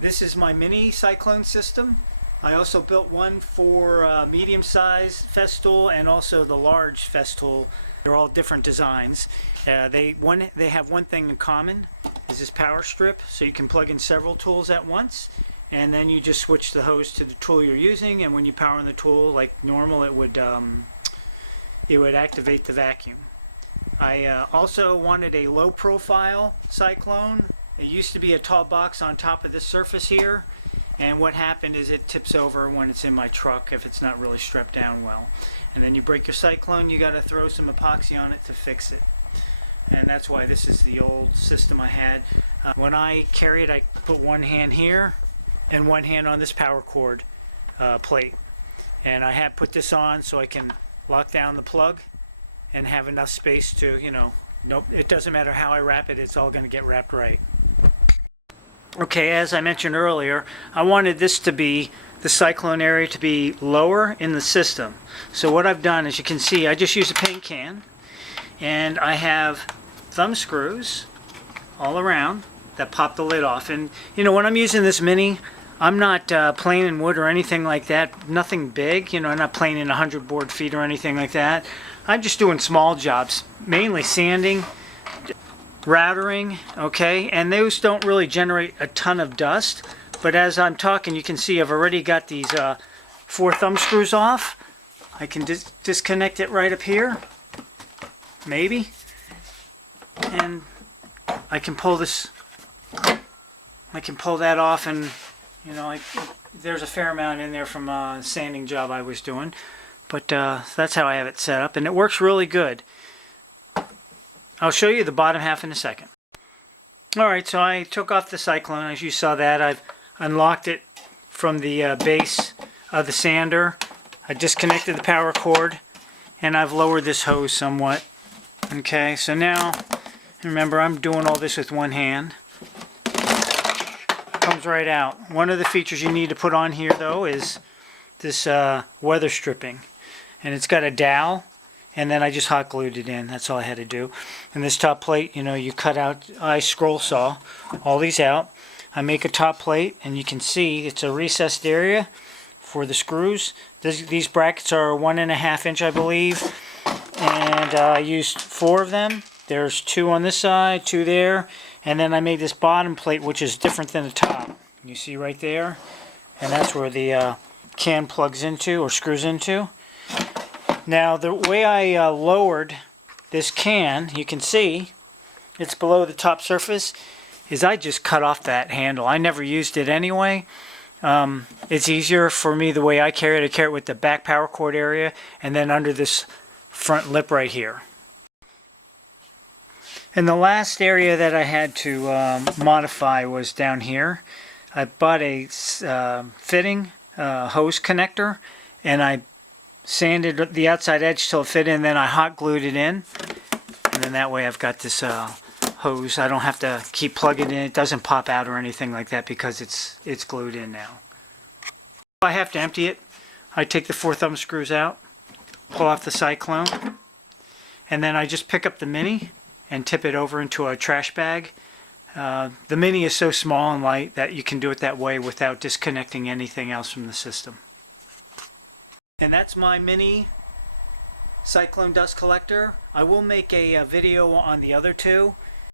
This is my mini Cyclone system. I also built one for medium-sized Festool and also the large Festool. They're all different designs. They have one thing in common, is this power strip, so you can plug in several tools at once, and then you just switch the hose to the tool you're using, and when you power on the tool like normal, it would activate the vacuum. I also wanted a low profile Cyclone. It used to be a tall box on top of this surface here, and what happened is it tips over when it's in my truck if it's not really strapped down well. And then you break your Cyclone, you got to throw some epoxy on it to fix it. And that's why this is the old system I had. When I carry it, I put one hand here and one hand on this power cord plate. And I have put this on so I can lock down the plug and have enough space to, you know, nope, it doesn't matter how I wrap it, it's all going to get wrapped right. Okay, as I mentioned earlier, I wanted this to be, the Cyclone area to be lower in the system. So what I've done, as you can see, I just use a paint can, and I have thumb screws all around that pop the lid off. And you know, when I'm using this mini, I'm not planing wood or anything like that, nothing big, you know, I'm not planing 100 board feet or anything like that. I'm just doing small jobs, mainly sanding, routering, okay, and those don't really generate a ton of dust. But as I'm talking, you can see I've already got these 4 thumb screws off. I can disconnect it right up here, maybe, and I can pull this, I can pull that off, and you know, there's a fair amount in there from a sanding job I was doing. But that's how I have it set up, and it works really good. I'll show you the bottom half in a second. Alright, so I took off the Cyclone. As you saw that, I've unlocked it from the base of the sander. I disconnected the power cord, and I've lowered this hose somewhat. Okay, so now, remember, I'm doing all this with one hand. It comes right out. One of the features you need to put on here, though, is this weather stripping. And it's got a dowel, and then I just hot glued it in. That's all I had to do. And this top plate, you know, you cut out, I scroll saw all these out. I make a top plate, and you can see it's a recessed area for the screws. These brackets are 1.5 inch, I believe, and I used 4 of them. There's 2 on this side, 2 there, and then I made this bottom plate, which is different than the top. You see right there, and that's where the can plugs into or screws into. Now the way I lowered this can, you can see it's below the top surface, is I just cut off that handle. I never used it anyway. It's easier for me the way I carry it. I carry it with the back power cord area and then under this front lip right here. And the last area that I had to modify was down here. I bought a fitting hose connector, and I sanded the outside edge till it fit in, then I hot glued it in, and then that way I've got this hose. I don't have to keep plugging it in. It doesn't pop out or anything like that because it's glued in now. If I have to empty it, I take the 4 thumb screws out, pull off the Cyclone, and then I just pick up the mini and tip it over into a trash bag. The mini is so small and light that you can do it that way without disconnecting anything else from the system. And that's my mini Cyclone dust collector. I will make a video on the other 2.